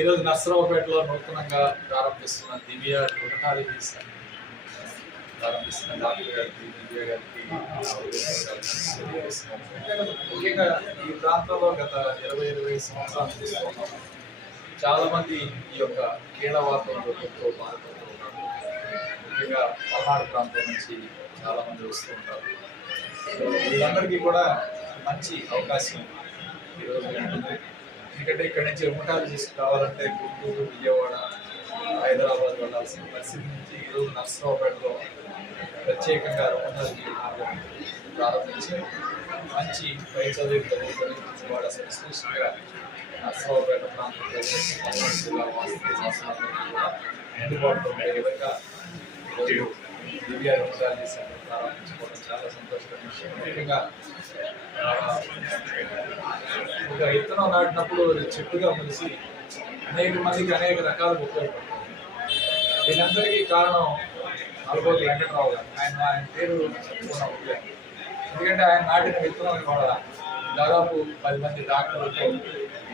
ఈరోజు నర్సరావుపేటలో నూతనంగా ప్రారంభిస్తున్న దివ్య రుణాలిటీస్ ప్రారంభిస్తున్న డాక్టర్ గారికి దివ్య గారికి ముఖ్యంగా ఈ ప్రాంతంలో గత 20-25 సంవత్సరాల నుంచి చాలా మంది ఈ యొక్క కీళ్ళవాతం రోగంతో బాధపడుతూ ఉన్నారు. ముఖ్యంగా పల్నాడు ప్రాంతం నుంచి చాలా మంది వస్తూ ఉంటారు. వీళ్ళందరికీ కూడా మంచి అవకాశం ఈరోజు ఉంటుంది. ఎందుకంటే ఇక్కడ నుంచి రుమటాలజిస్ట్ కావాలంటే గుంటూరు, విజయవాడ, హైదరాబాద్ వెళ్ళాల్సిన పరిస్థితి నుంచి ఈరోజు నర్సరావుపేటలో ప్రత్యేకంగా రుమటాలజీ విభాగం ప్రారంభించి మంచి పై చదువు చదువుకొని విజయవాడ స్పెషలిస్ట్గా నర్సరావుపేట ప్రాంతంలో అందుబాటులో ఉండే విధంగా ఈరోజు దివ్య రుమటాలజీ సెంటర్ ప్రారంభించుకోవడం చాలా సంతోషకరమైన విషయం. ముఖ్యంగా ఒక విత్తనం నాటినప్పుడు చెట్టుగా మలిసి అనేక మందికి అనేక రకాలుగా ఉపయోగపడుతుంది. దీనందరికీ కారణం నల్గోటి వెంకటరావు గారు. ఆయన పేరు చెప్పుకున్నాం. ఎందుకంటే ఆయన నాటిన విత్తనం కూడా దాదాపు 10 మంది డాక్టర్లతో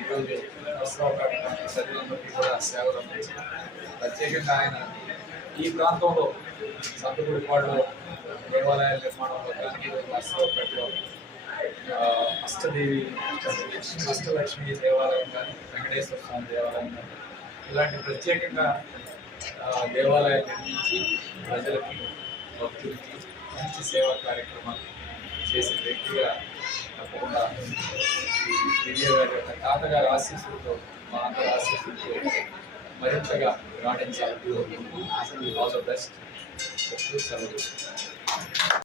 ఈరోజు నర్సరావుపేట ప్రజలందరికీ కూడా సేవలు అందించి ప్రత్యేకంగా ఆయన ఈ ప్రాంతంలో సంతగుడిపాడులో దేవాలయాల నిర్మాణంలో కానీ ఈరోజు నర్సరావుపేటలో అష్టలక్ష్మి దేవాలయం కానీ వెంకటేశ్వర స్వామి దేవాలయం కానీ ఇలాంటి ప్రత్యేకంగా దేవాలయాలు నిర్మించి ప్రజలకి భక్తులకి మంచి సేవా కార్యక్రమాలు చేసిన వ్యక్తిగా తప్పకుండా దివ్య గారి యొక్క తాతగారి ఆశీస్సులతో మా అందరి ఆశీస్సులతో మరింతగా రాణించాలి. All the best. సెలవు.